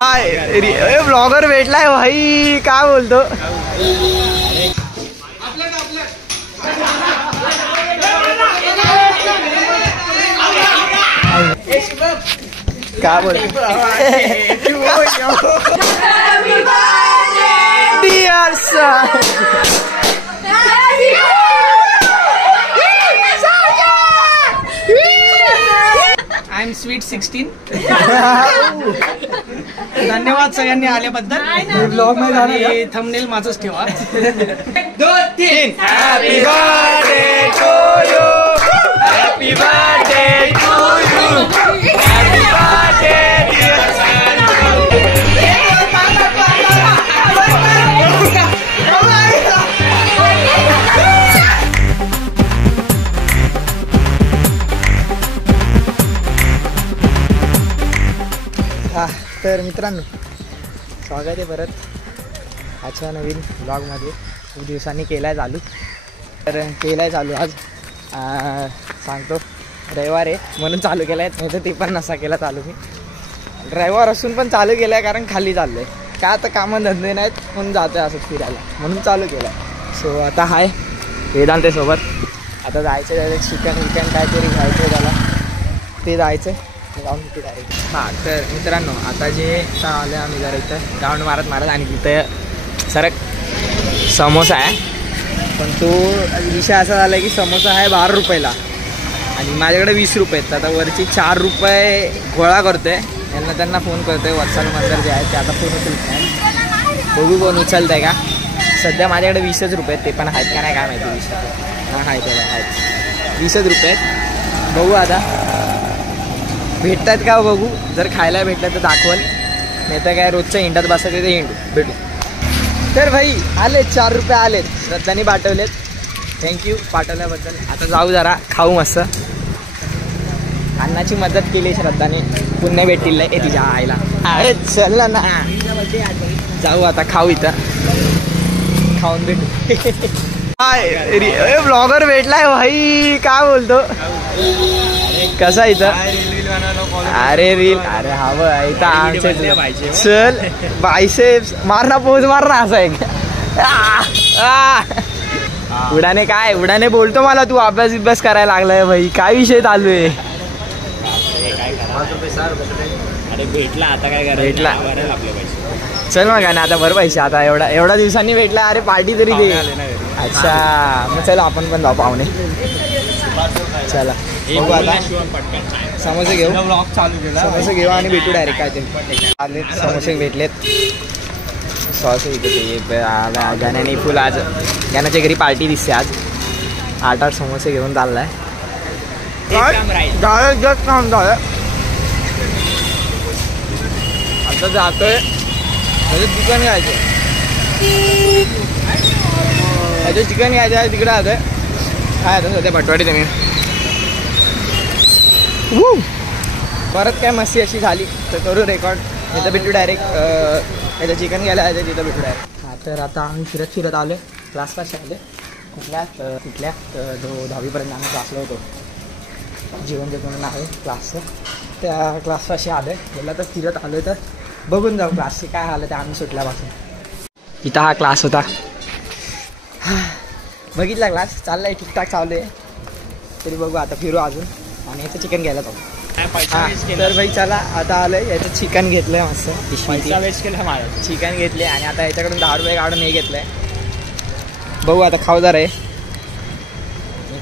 Blogger भेटलाय भाई, काय बोलतो? काय बोलतो? Dear son, I am sweet 16. धन्यवाद सगळ्यांनी आल्याबद्दल. ब्लॉग मध्ये आणि थंबनेल माझंच ठेवा. 2 3 happy birthday to you, happy birthday to you, happy birthday dear son. तर मित्रांनो, स्वागत आहे परत आजच्या नवीन ब्लॉगमध्ये. खूप दिवसांनी केला आहे चालू, तर केला आहे चालू आज. सांगतो रविवार आहे म्हणून चालू केला आहे, नाही तर ते पण नसा केला चालू. मी रविवार असून पण चालू केला आहे कारण खाली चाललं आहे. काय आता कामं धंदे नाहीत म्हणून जातो आहे असंच फिरायला, म्हणून चालू केलं आहे. सो आता हाय वेदांतेसोबत. आता जायचं डायरेक्ट चिकन विकन काहीतरी घ्यायचं त्याला, ते जायचं जाऊन तिथे डायरेक्ट. हां, तर मित्रांनो आता जे आलं आम्ही जरा इथं राऊंड मारत आणि तिथं सरक समोसा आहे. पण तो विषय असा झाला की समोसा आहे 12 रुपयाला आणि माझ्याकडे 20 रुपये आहेत. आता वरची 4 रुपये गोळा करतो आहे, त्यांना फोन करतो आहे. वत्सल मंदिर जे आहे ते आता फोन उचलत नाही, बघू कोण उचलत आहे का. सध्या माझ्याकडे 20च रुपये आहेत, ते पण आहेत का नाही काय माहिती. 20 हां आहे, त्याला आहेत 20च रुपये आहेत. बघू आता भेटतात का बघू. जर खायला भेटलं तर दाखवल, नाही तर काय रोजचं हिंडात बसायचं ते हिंडू भेटू. तर भाई आलेत 4 रुपये आलेत, श्रद्धाने पाठवलेत. थँक्यू पाठवल्याबद्दल. आता जाऊ जरा खाऊ मस्त. अन्नाची मदत केली श्रद्धाने, पुण्य भेटतील आहे तिच्या आईला. अरे चल ना, जाऊ आता खाऊ, इथं खाऊन भेटू. ब्लॉगर भेटलाय भाई, काय बोलतो? कसा इथं? अरे रील, अरे हवं इथं आमचे. चल बायसेप्स मारना, पोज मारना असा एक. उडाने काय उडाने बोलतो मला, तू अभ्यास करायला लागलाय भाई, काय विषय चालू आहे? अरे भेटला आता काय करायचं, भेटला आपले पैसे. चल मग ना आता बरं पैसे. आता एवढ्या दिवसांनी भेटला, अरे पार्टी तरी दे. अच्छा मग चला आपण पण जाऊ पाहुणे. चला बघू आता, समोसे घेऊ, ब्लॉग चालू केला. समोसे घेऊ आणि भेटू डायरेक्ट. काहीतरी आलेत समोसे भेटलेत. सॉस इथे गाण्याने फुल. आज गाण्याच्या घरी पार्टी दिसते आज. 8 समोसे घेऊन चाललाय. जस्ट काम झालं, आता जातोय चिकन घ्यायचं. चिकन घ्यायचं आहे, तिकडे आलोय. काय आता सध्या भटवाडी तुम्ही परत काय मस्ती अशी झाली तर करू रेकॉर्ड. इथं भेटू डायरेक्ट. याचं चिकन घ्यायला आहे तिथं भेटू डायरेक्ट. हां, तर आता आम्ही फिरत आलो आहे. क्लासपाशी आले. कुठल्या 10वीपर्यंत आम्ही क्लासला होतो. जीवन जे म्हणून आहे क्लासचं, त्या क्लासपाशी आलो आहे. गेला तर फिरत आलो आहे, तर बघून जाऊ क्लासचे काय आलं ते आम्ही सुटल्यापासून. इथं हा क्लास होता, बघितला क्लास. चाललाय ठीकठाक चालू आहे. तरी बघू आता फिरू अजून आणि याचं चिकन घ्यायला जाऊ. तर भाई चला आता आलोय. याचं चिकन घेतलंय मस्त, पैसा वेस्ट केला माझा. चिकन घेतले आणि आता याच्याकडून 10 रुपये काढून हे घेतलंय. बघू आता खाऊ जरा आहे.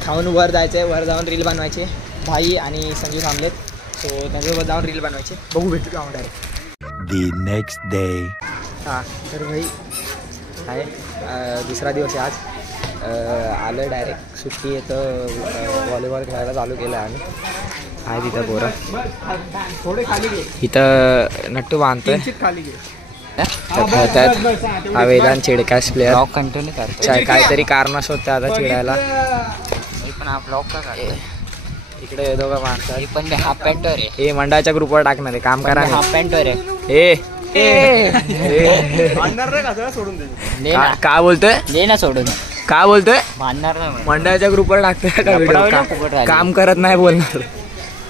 खाऊन वर जायचं आहे. वर जाऊन रील बनवायची. भाई आणि संजू थांबलेत, सो त्यांच्यासोबत जाऊन रील बनवायची. बघू भेटू जाऊन डायरेक्ट The next day. हां, तर भाई आहे दुसरा दिवस आहे आज. आलं डायरेक्ट सुट्टी येतं. व्हॉलीबॉल खेळायला चालू केलं आहे आम्ही. आहे तिथं पोरं. थोडे खाली घे, इथं नट्टू बांधतोय, खाली घे. खेळतात. हा वेदांत चिडकाश प्लेअर. ब्लॉग कंटिन्यू करतो. काहीतरी कारण शोधते आता चिडायला. पण हा ब्लॉग का करतो? इकडे दोघं माणसं. पण मी हाफ पॅन्टवर आहे. हे मंडळाच्या ग्रुपवर टाकणार आहे, काम करा. हाफ पॅन्टवर आहे. काय बोलतोय? ले ना सोडून. काय बोलतोय? बांधणार ना मंडळाच्या ग्रुपवर टाकतोय का व्हिडिओ? काम करत नाही बोलणार.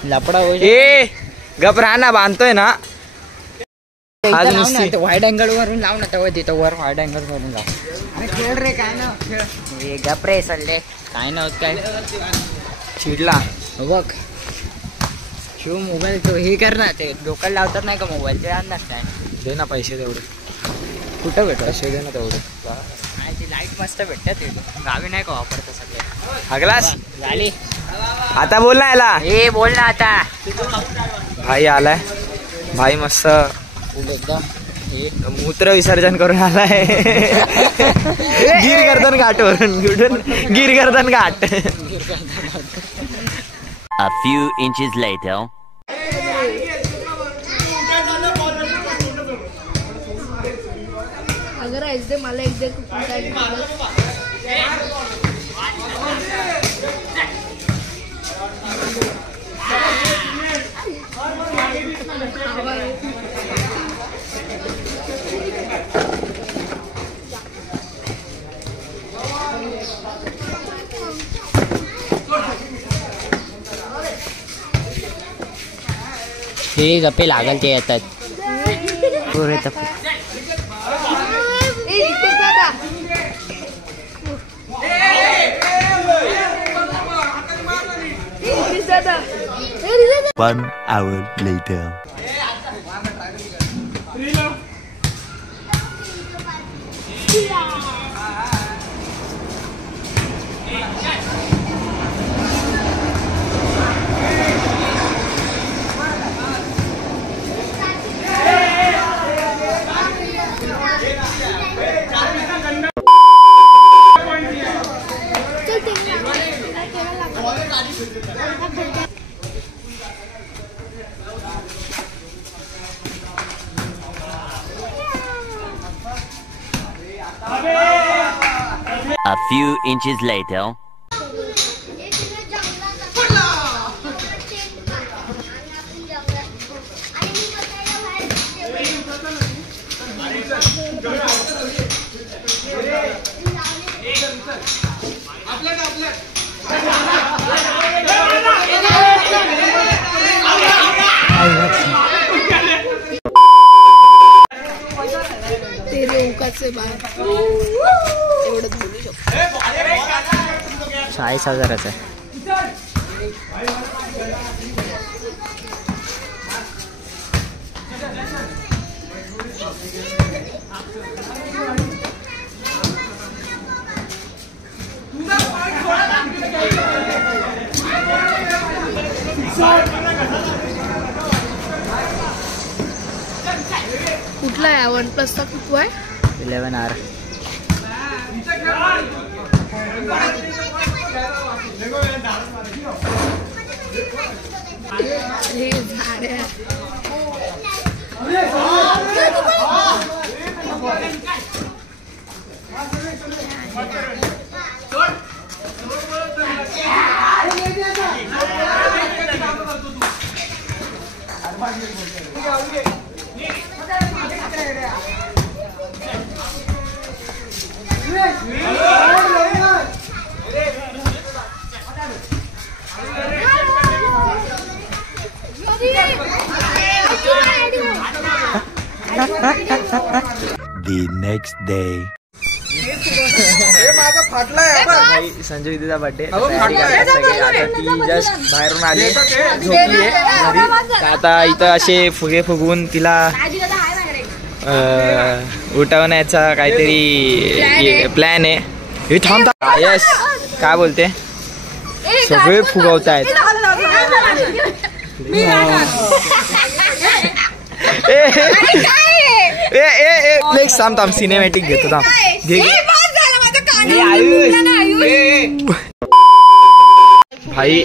लपडा गप राहा ना, बांधतोय ना. आज नुसती वाईड अँगल वरून लाव ना तेव्हा तिथं वर वाईड अँगल वरून लाव. खेळ रे काय ना खेळ. हे गप्रे सल्ले काय नव्हत काय चिडला. बघ शिव मोबाईल तो हे कर ना ते लोकल लावतात नाही का मोबाईल ते आणणार काय. दे ना पैसे तेवढे. कुठं भेटत पैसे दे ना तेवढे. ती लाईट मस्त भेटतात गावी नाही का वापरतं सगळे. हगलास झाली आता बोल ना याला. हे बोल ना आता. भाई आलाय. भाई मस्त फुल एकदम हे मूत्र विसर्जन करून आलाय. गिरगर्दन घाटवरून गिरगर्दन घाट. A few inches later. अगर ऐस दे मला एक दे हे गप्पे लागल ते येतात. One hour later. A few inches later. एवढं बोलू शकतो. 40,000 आहे. कुठला आहे OnePlus चा कुठला आहे? 11R. हे झाड आहे. The next day. भाई संजय दीदीचा बर्थडे. ती जस्ट बाहेरून आली झोपली आहे. आता इथं असे फुगे फुगवून तिला उठवण्याचा काहीतरी प्लॅन आहे. हे थांबता. यस काय बोलते सगळे फुगवतायत. नेक्स्ट थांब सिनेमॅटिक घेतो थांब घे. भाई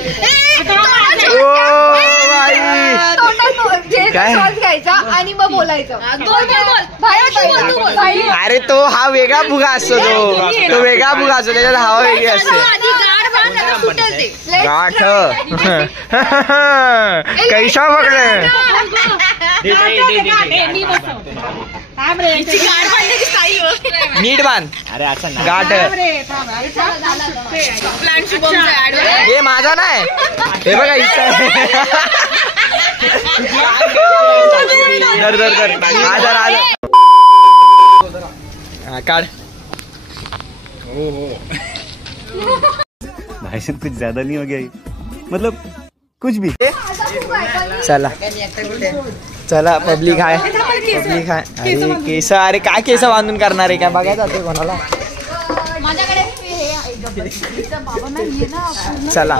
काय घ्यायचा आणि मग बोलायचं. अरे तो हा वेगळा फुगा असतो. तो वेगळा फुगा असतो त्याच्यात हवा वेगळी असते. गाठ कैसा पकडे नीट बांध. अरे असं ना गाठ हे माझा नाही. हे बघा इच्छा धर धर धर आधार आधार काढ. भाई साहब कुछ ज्यादा नहीं हो गया ये? मतलब कुछ भी. चला चला पब्लिक आहे पब्लिक आहे. अरे केस, अरे काय केस बांधून करणार आहे काय बघायचं ते कोणाला. चला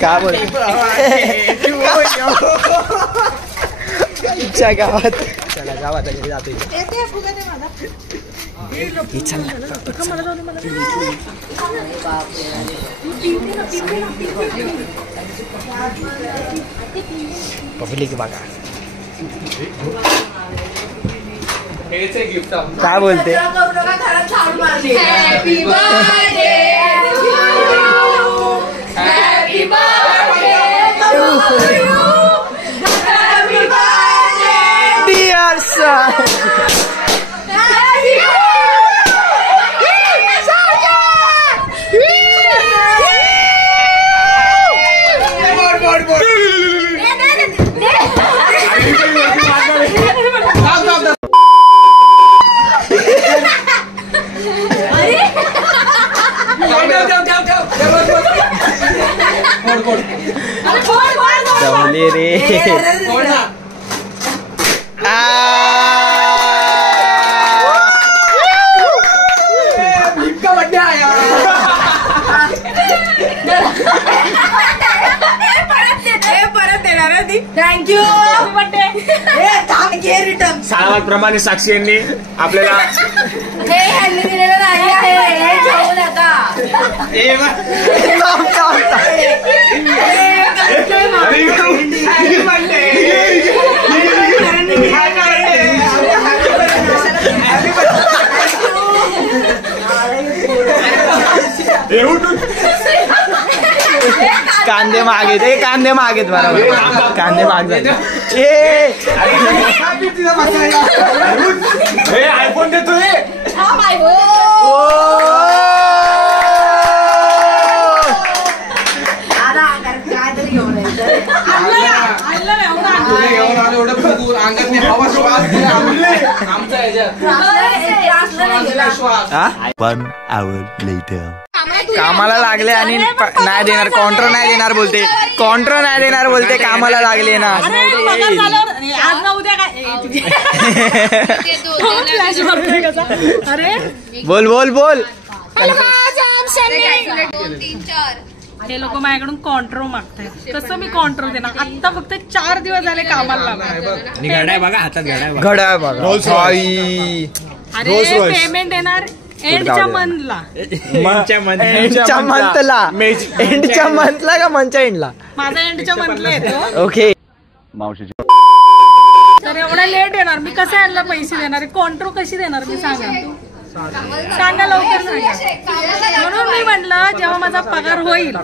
काय बोल गावात. चला गावात घरी जातो. पब्लिक बघा काय बोलते. डिअर सर जमले रे. थँक्यू. प्रमाणे साक्षी यांनी आपल्याला हे ह्यांनी दिलेलं नाही आहे. हे घेऊन आता. कांदे मागे ते कांदे मागेत बरोबर. कांदे माग झाले. आयफोन देतो One hour later. कामाला लागले आणि नाही देणार. कॉन्ट्रो नाही देणार बोलते. कॉन्ट्रो नाही देणार बोलते. कामाला लागले ना. बोल बोल बोल. हे लोक माझ्याकडून कॉन्ट्रो मागतायत. कसं मी कॉन्ट्रो देणार. आता फक्त 4 दिवस झाले कामाला लागले. घड्याळ बघा हातात घड्याळ घड्याळ बघा. अरे पेमेंट येणार एंडच्या मंथला. एंडच्या मंथला. एंडच्या मंथला का मंथच्या एंडला. माझा एंडच्या मंथला येतो. ओके. तर एवढा लेट येणार. मी कसं यांना पैसे देणार. कॉन्ट्रो कशी देणार मी सांगा. सांगा लवकर सांगा. म्हणून मी म्हटलं जेव्हा माझा पगार होईल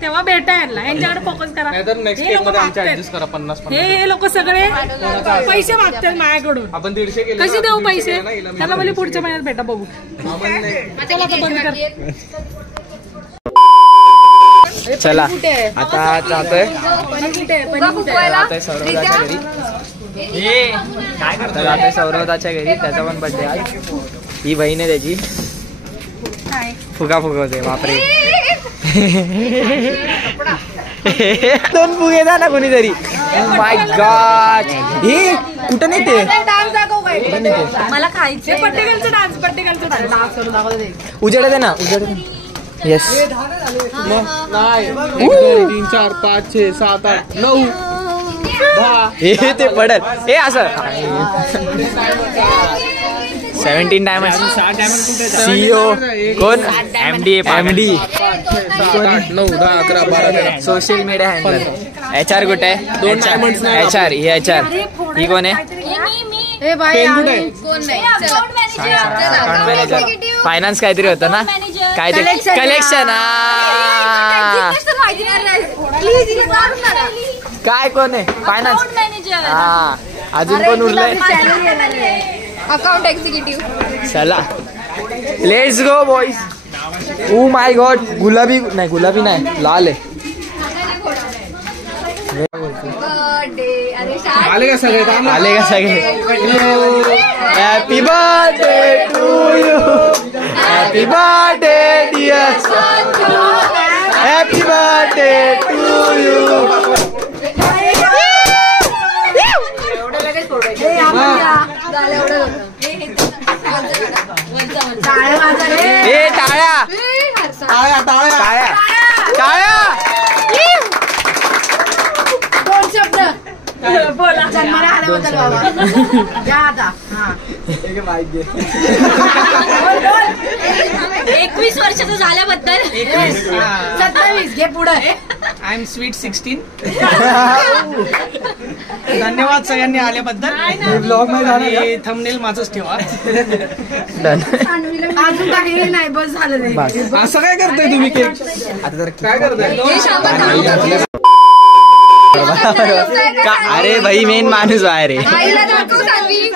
तेव्हा भेटा यांना. यांच्याकडे फोकस करा. हे लोक सगळे पैसे मागतात माझ्याकडून. आपण 150 केले. कशी देऊ पैसे. त्याला बोली पुढच्या महिन्यात भेटा बघू. चला आता बंद कर. चला आता जातोय सौरवदाच्या घरी. जातोय सौरवदाच्या घरी. त्याचा पण बर्थडे आज. ही बहीण आहे त्याची. फुगा फुगवते बापरे. 2 फुगे द्या ना कोणीतरी. माय गॉड. हे कुठं नेते. मला खायचे पट्टेगालचा डान्स. पट्टेगालचा डान्स करून दाखवते. उजेड दे ना. उजेड दे. येस. 3 4 5 6 7 8 9 10. हे ते पडल. हे असं 17 डायमंड. सीईओ कोण. MD. 9 10 11 12 13. Social media handler. HR कुठे आहे. 2 डायमंड्स. HR ही HR ही कोण आहे. Account manager. फायनान्स काहीतरी होतं ना. काय ते कलेक्शन. काय कोण आहे. फायनान्स. हा अजून कोण उरलंय. Account executive. चला let's go boys. Oh my God. गुलाबी नाही. गुलाबी नाही लाल आहे. आले का सगळे आले का सगळे happy birthday to you happy birthday dear happy birthday to you ए टाळ्या टाळ्या टाळ्या टाळ्या दोन शब्द जन्माला आल्याबद्दल बाबा या आता 21 वर्षाचं झाल्याबद्दल 27 घे पुढे आय एम स्वीट 16. धन्यवाद सगळ्यांनी आल्याबद्दल. ब्लॉग मध्ये थंबनेल माझंच ठेवा. अजून काही नाही बस झालं नाही. असं काय करताय तुम्ही केक आता जर काय करताय अरे भाई मेन माणूस बाहेर आहे. आईला दाखव सानवी.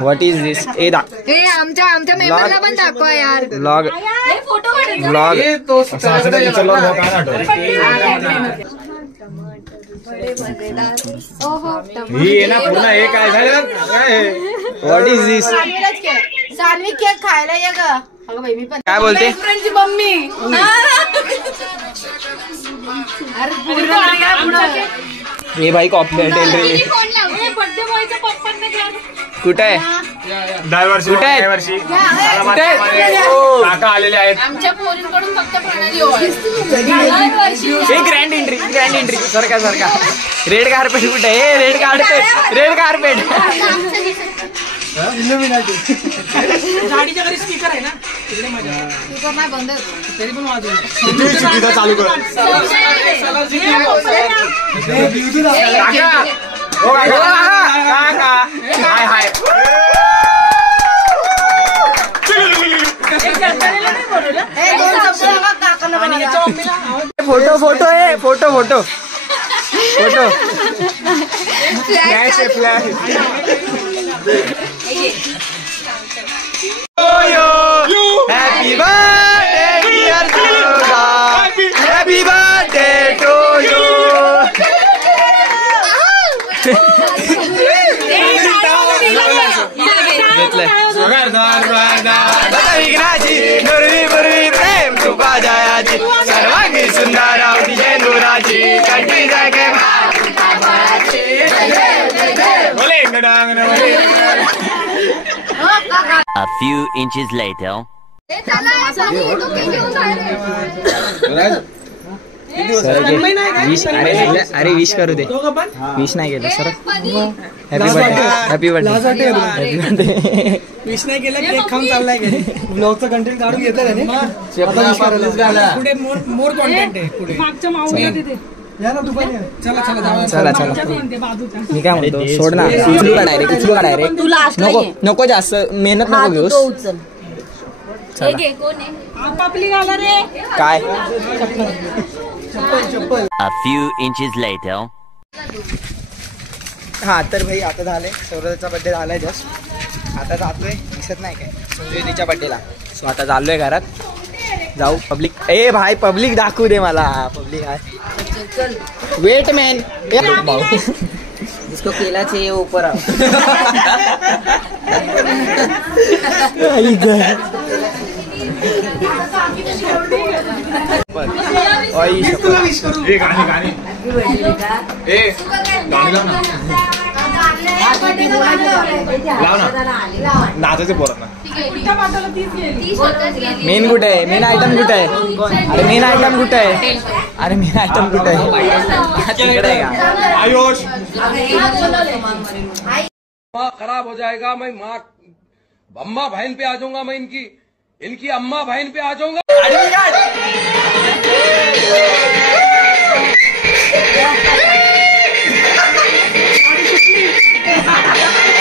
व्हॉट इज दिस हे आमच्या मेंबरला पण दाखवा यार. ब्लॉग फोटो ब्लॉग हे तो what is this Sanvi cake खायला ये ग. अगं बाई मी पण काय बोलते फ्रेंडची मम्मी. अरे पुढे हे भाई कॉपी टेल रे बर्थडे बॉयचा पप्पांना घ्या. कुठे आहे कुठे आहे कुठे आहे? आलेले आहेत. आमच्या पोरींकडून फक्त प्रणाली ओळ. हे ग्रँड एंट्री सरका रेड कार्पेट कुठे आहे रेड कार्पेट गाडीच्या घरी स्पीकर आहे ना तिकडे मजा. तुझं नाही बंद तरी पण वाजव चालू कर. Hi hi photo photo flash आहे flash. Happy birthday dear happy birthday to you. विघ्नाची मुरवी प्रेम कृपा जयाची सर्वांगी सुंदरावती शेंदुराची कंठी जागे A few inches later. अरे विश करू दे. विश नाही केलं सर. हॅपी बर्थडे विश नाही केलं केक खाऊन चाललाय घरी. ब्लॉगचं कंटेंट काढून घेतलं पुढे मोर कॉन्टेंट आहे पुढे. मागच्या माऊला तिथे या ना दुपारी चला चला म्हणते बाजूचा. मी काय म्हणतो सोड ना उचलू का डायरेक्ट नको जास्त मेहनत नको घेऊस. आपापली घाला रे. काय A few inches later. हा तर भाई आता झालंय सौरभचा बर्थडे झालाय जस्ट. आता जातोय दिसत नाही काय संजयच्या बर्थडेला. सो आता चाललोय घरात जाऊ. पब्लिक ए भाई पब्लिक दाखवू दे मला. पब्लिक आहे वेट मॅन भाऊ जिसको केला चाहिए वो ऊपर आओ. नाचायचं पोरात ना. मेन कुठे आहे मेन आयटम कुठे आहे अरे मेन आयटम कुठे आहे अरे मेन आयटम कुठे आहे तिकडे आहे का आयुष खराब हो जाएगा. मैं माँ अम्मा बहन पे आ जाऊंगा. मैं इनकी अम्मा बहन पे आ जाऊंगा.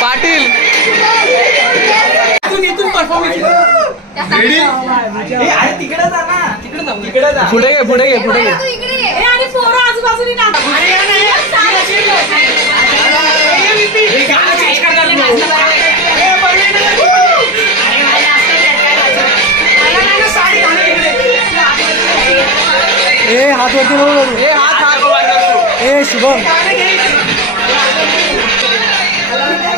पाटील पुढे घे आणि पोरं आजूबाजूनी हात वरती नको करू. हात ए शुभम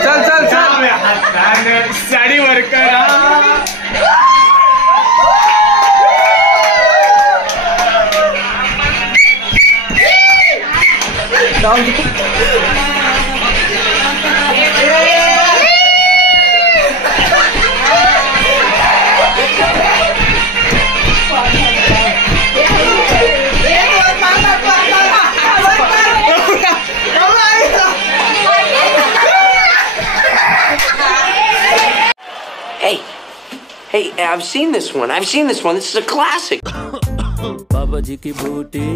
चल चल चल साडी वर करा Hey, I've seen this one. This is a classic. बाबा जी की बूटी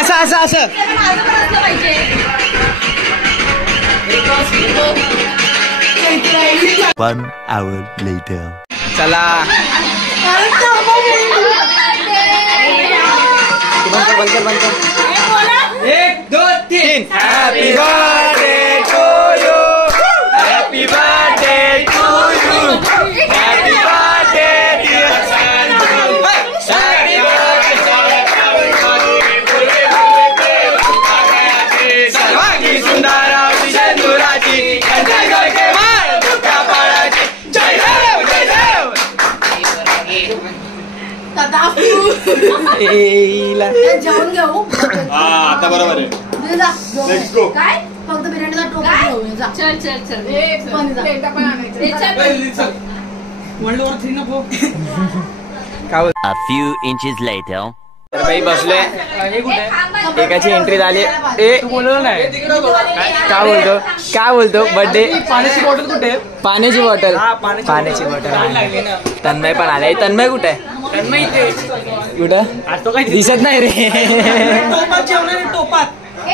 असं असं असं 1 hour later. चला बंद कर 1 2 3 happy birthday to you happy birthday to you happy birthday dear सर्वांगी सुंदर सिंदुराची जय देव जय देव जेवण घेऊ आता बरोबर आहे. Let's go. काय फक्त बिर्याणीचा टोपा घेऊन जा चल चल चल वर्ल्ड वॉर 3 नको A few inches later. तर बाई बसले एकाची एंट्री झाली ए बोललो नाही काय बोलतो बर्थडे पाण्याची बॉटल कुठे पाण्याची बॉटल हा, पाण्याची बॉटल तन्मय पण आलाय तन्मय कुठे आहे तन्मय इथे कुठं दिसत नाही रे टोपात जेवणारे टोपात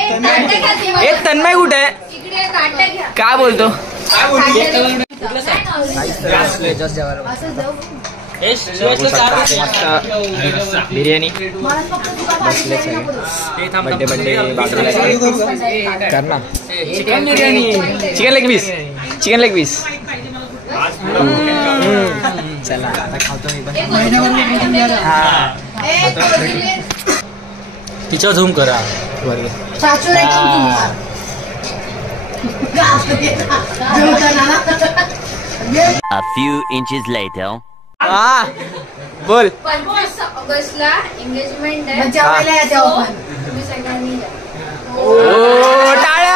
ए तन्मय कुठे आहे इकडे काट्या घ्या काय बोलतो बिर्याणी बसले बड्डे बाजूला कर ना chicken biryani chicken leg piece चला आता खातो मी पण तिच्या झूम करा A few inches later. हा बोल 25 ऑगस्टला एंगेजमेंट आहे जेवायला या तेव्हा पण तुम्ही सगळ्यांनी या. ओ टाळ्या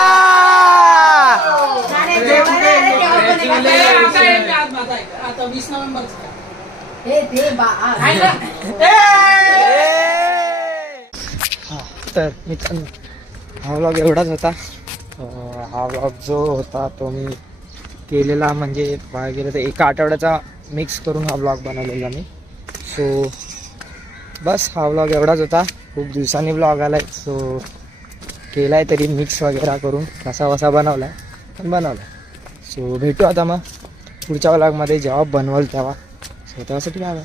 आता 20 नोव्हेंबर तर मित्रांनो हा व्लॉग एवढाच होता हा व्लॉग जो होता तो मी केलेला म्हणजे बघायला गेलं तर एका आठवड्याचा मिक्स करून हा व्लॉग बनवलेला मी सो बस हा व्लॉग एवढाच होता खूप दिवसांनी व्लॉग आला आहे सो केला आहे तरी मिक्स वगैरे करून कसा वसा बनवला आहे पण बनवला सो भेटू आता मग पुढच्या व्लॉगमध्ये जेव्हा बनवल तेव्हा सो त्यासाठी काय